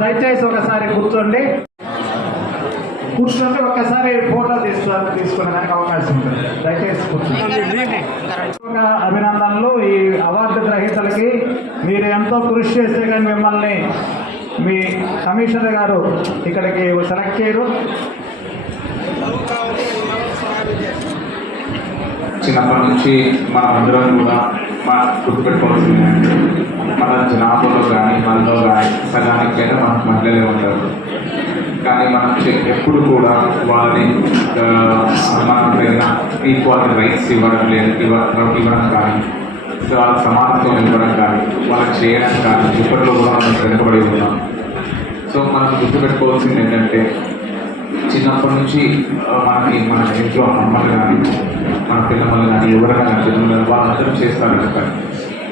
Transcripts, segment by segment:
దయచేసి ఒకసారి కూర్చోండి. కూర్చుంటే ఒక్కసారి ఫోటో తీసుకో తీసుకోవడానికి అవకాశం ఉంటుంది దయచేసి కూర్చోండి. ఒక అభినందనలు ఈ అవార్డు గ్రహీతలకి. మీరు ఎంతో కృషి చేస్తే కానీ మిమ్మల్ని మీ కమిషనర్ గారు ఇక్కడికి సెలెక్ట్ చేయరు. చిన్నప్పటి నుంచి మన అందరం కూడా మన గుర్తుపెట్టుకోవాల్సింది. మన జనాభాలో కానీ మనలో కానీ సగానికైనా మనకు మహిళలే ఉంటారు. కానీ మనం ఎప్పుడు కూడా వాళ్ళని ఆ, మనం తగిన ఈక్వాలిటీ రైట్స్ ఇవ్వడం లేదు ఇవ్వడం ఇవ్వడం కానీ వాళ్ళ సమానత్వం ఇవ్వడం కానీ వాళ్ళకి చేయడం కానీ ఇప్పట్లో కూడా మనం వెనుకబడి ఉన్నాం. సో మనం గుర్తుపెట్టుకోవాల్సింది ఏంటంటే చిన్నప్పటి నుంచి మనకి మన ఇంట్లో అమ్మలు కానీ మన పిల్లలు కానీ ఎవరైనా కానీ పిల్లలు వాళ్ళందరూ చేస్తారు కదా.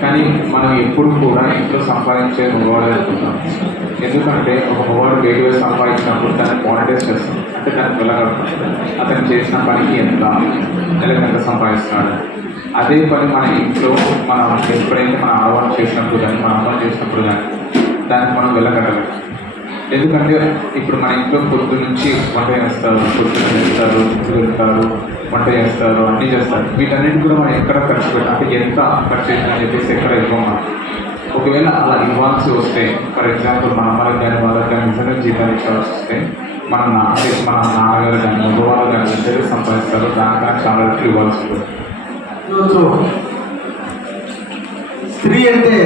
కానీ మనం ఎప్పుడు కూడా ఇంట్లో సంపాదించే మగవాడే అనుకుంటాం ఎందుకంటే ఒక మగవాడు వేరు వేరు సంపాదించినప్పుడు దాన్ని మానిటైజ్ చేస్తాం అంటే దాన్ని వెళ్ళగలుగుతాం అతను చేసిన పనికి ఎంత నెలకు ఎంత సంపాదిస్తున్నాడు అదే పని మన ఇంట్లో మనం ఎప్పుడైతే మన ఆహ్వానం చేసినప్పుడు కానీ మన అమ్మ చేసినప్పుడు కానీ దానికి మనం వెళ్ళగలగాలి ఎందుకంటే ఇప్పుడు మన ఇంట్లో పొద్దు నుంచి వంట చేస్తారు పొద్దు చేస్తారు వెళ్తారు వంట చేస్తారు అన్నీ చేస్తారు. వీటన్నిటి కూడా మనం ఎక్కడ ఖర్చు పెట్టాం అంటే ఎంత ఖర్చు చేయాలని చెప్పేసి ఎక్కడ ఇవ్వం ఒకవేళ అలా ఇవ్వాల్సి వస్తే ఫర్ ఎగ్జాంపుల్ మన అమ్మలకు కానీ వాళ్ళకి కానీ నిజంగా జీతాలు ఇవ్వాల్సి వస్తే మన నా అంటే మన నాన్నగారు కానీ మగవాళ్ళు కానీ ఇద్దరు సంపాదిస్తారు దానికన్నా చాలా రెట్లు ఇవ్వాల్సి ఉంటుంది స్త్రీ అంటే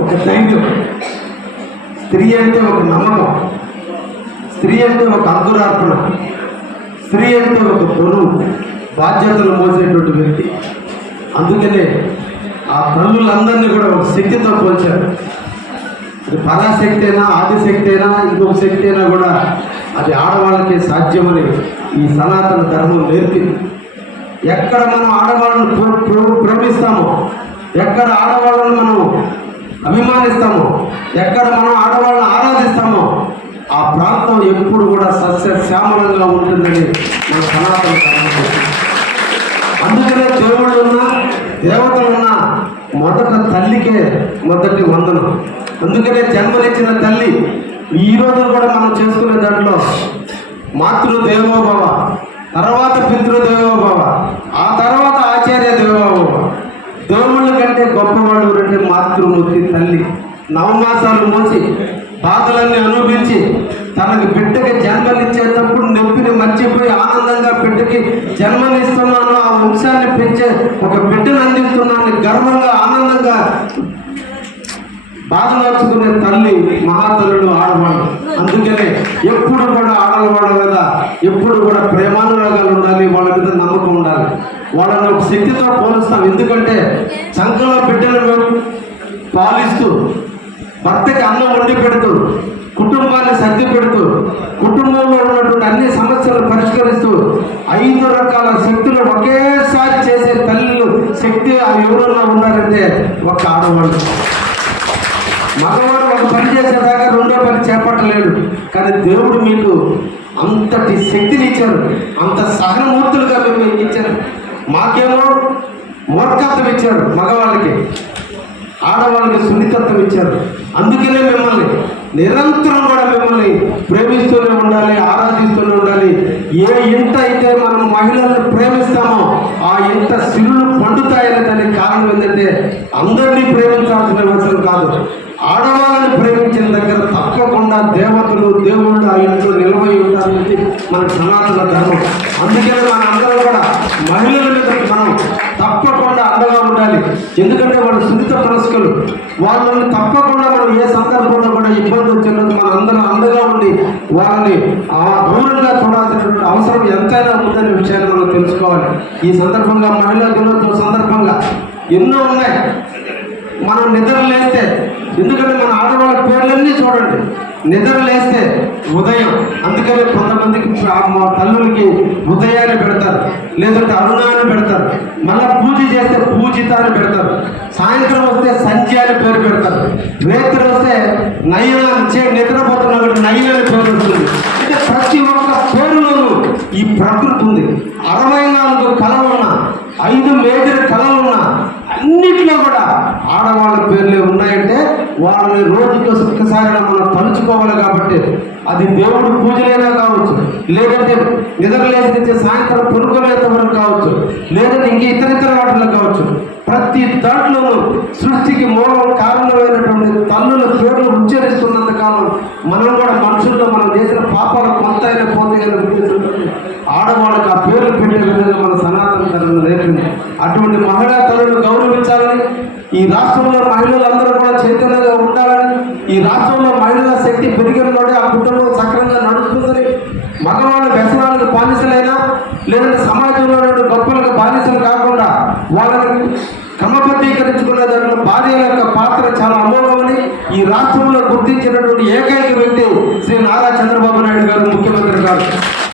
ఒక ధైర్యం స్త్రీ అంటే ఒక నమ్మకం. స్త్రీ అంటే ఒక అంకురార్పణ. స్త్రీ అంటే ఒక బరువు బాధ్యతలు మోసేటువంటి వ్యక్తి. అందుకనే ఆ తల్లులందరినీ కూడా ఒక శక్తితో పోల్చారు. అది పరాశక్తి అయినా ఆదిశక్తి అయినా ఇంకొక శక్తి అయినా కూడా అది ఆడవాళ్ళకే సాధ్యమని ఈ సనాతన ధర్మం నేర్పింది. ఎక్కడ మనం ఆడవాళ్ళను ప్ర- ప్రేమిస్తామో ఎక్కడ ఆడవాళ్ళను మనం అభిమానిస్తాము. ఎక్కడ మనం ఆడవాళ్ళని ఆరాధిస్తామో ఆ ప్రాంతం ఎప్పుడు కూడా సస్య శ్యామలంగా ఉంటుందని మన సనాతన అందుకనే దేవుళ్ళు ఉన్నా దేవతలు ఉన్నా మొదట తల్లికే మొదటి వందనం. అందుకనే జన్మనిచ్చిన తల్లి ఈ రోజు కూడా మనం చేసుకునే దాంట్లో మాతృదేవోభవ తర్వాత పితృదేవోభవ ఆ తర్వాత గొప్పవాడు అంటే గొప్పవాళ్ళు రెండు మాతృమూర్తి తల్లి. నవమాసాలు మోసి బాధలన్నీ అనుభవించి తనకి బిడ్డకి జన్మనిచ్చేటప్పుడు నొప్పిని మర్చిపోయి ఆనందంగా బిడ్డకి జన్మనిస్తున్నాను ఆ వంశాన్ని పెంచే ఒక బిడ్డను అందిస్తున్నాను గర్వంగా ఆనందంగా బాధ తల్లి మహాతల్లుడు ఆడవాడు అందుకనే ఎప్పుడు కూడా ఆడవాళ్ళ కదా ఎప్పుడు కూడా ప్రేమానురాగాలు ఉండాలి వాళ్ళ మీద నమ్మకం ఉండాలి. వాళ్ళని ఒక శక్తితో పోలుస్తాం. ఎందుకంటే చంకలో బిడ్డలను పాలిస్తూ భర్తకి అన్నం వండి పెడుతూ కుటుంబాన్ని సర్ది పెడుతూ కుటుంబంలో ఉన్నటువంటి అన్ని సమస్యలు పరిష్కరిస్తూ ఐదు రకాల శక్తులు ఒకేసారి చేసే తల్లులు శక్తి ఎవరన్నా ఉన్నారంటే ఒక ఆడవాళ్ళు. మగవాడు ఒక పని చేసేదాకా రెండో పని చేపట్టలేడు. కానీ దేవుడు మీకు అంతటి శక్తిని ఇచ్చారు. అంత సహనమూర్తులుగా మేము ఇచ్చారు. మాకేమో మూర్ఖత్వం ఇచ్చారు మగవాళ్ళకి ఆడవాళ్ళకి సున్నితత్వం ఇచ్చారు. అందుకనే మిమ్మల్ని నిరంతరం కూడా మిమ్మల్ని ప్రేమిస్తూనే ఉండాలి ఆరాధిస్తూనే ఉండాలి. ఏ ఇంట అయితే మనం మహిళల్ని ప్రేమిస్తామో ఆ ఇంట సిరులు పండుతాయనే దానికి కారణం ఏంటంటే అందరినీ ప్రేమించాల్సిన అవసరం కాదు ఆడవాళ్ళని ప్రేమించిన దగ్గర తప్పకుండా దేవతలు దేవుళ్ళు ఆ ఇంట్లో నిలబడి ఉంటారనేది మన సనాతన మనం తప్పకుండా అండగా ఉండాలి. ఎందుకంటే వాళ్ళు సున్నిత మనస్కులు వాళ్ళని తప్పకుండా మనం ఏ సందర్భంలో కూడా ఇబ్బంది వచ్చినందుకు మన అందరం అండగా ఉండి వాళ్ళని ఆ దూరంగా చూడాల్సినటువంటి అవసరం ఎంతైనా ఉందనే విషయాన్ని మనం తెలుసుకోవాలి. ఈ సందర్భంగా మహిళా దినోత్సవం సందర్భంగా ఎన్నో ఉన్నాయి. మనం నిద్ర లేస్తే ఎందుకంటే మన ఆడవాళ్ళ పేర్లన్నీ చూడండి. నిద్ర లేస్తే ఉదయం. అందుకనే మా తల్లులకి ఉదయాన్ని పెడతారు లేదంటే అరుణాన్ని పెడతారు మళ్ళీ పూజ చేస్తే పూజిత అని పెడతారు సాయంత్రం వస్తే సంధ్య అని పేరు పెడతారు రేత్రి వస్తే నయన చే నిద్రపోతున్న నయన అని పేరు వస్తుంది అంటే ప్రతి ఒక్క పేరులోనూ ఈ ప్రకృతి ఉంది. అరవై నాలుగు కళలు ఉన్నా ఐదు మేజర్ కళలు ఉన్నా అన్నిట్లో కూడా ఆడవాళ్ళ పేరు మనల్ని రోజుకి ఒక్కసారి మనం తలుచుకోవాలి కాబట్టి అది దేవుడు పూజలైనా కావచ్చు లేదంటే నిద్రలేసి సాయంత్రం పడుకునేంత వరకు కావచ్చు లేదంటే ఇంక ఇతర ఇతర వాటిలో కావచ్చు ప్రతి దాంట్లోనూ సృష్టికి మూల కారణమైనటువంటి తల్లుల పేర్లు ఉచ్చరిస్తున్నంత కాలం మనం కూడా మనుషుల్లో మనం చేసిన పాపాలు కొంత అయినా పోతాయని గుర్తించుకుంటుంది ఆడవాళ్ళకి ఆ పేర్లు పెట్టే విధంగా మన సనాతన ధర్మం నేర్పింది అటువంటి తనను గౌరవించాలని ఈ రాష్ట్రంలో మహిళలందరూ కూడా చైతన్యంగా ఉండాలని ఈ రాష్ట్రంలో మహిళల శక్తి పెరిగినలోనే ఆ కుటుంబం సక్రంగా నడుస్తుందని మగవాళ్ళ వ్యసనాలకు బానిసలైనా లేదంటే సమాజంలో గొప్పలకు బానిసలు కాకుండా వాళ్ళని క్రమబద్ధీకరించుకునే దాంట్లో భార్య యొక్క పాత్ర చాలా అమోఘమని ఈ రాష్ట్రంలో గుర్తించినటువంటి ఏకైక వ్యక్తి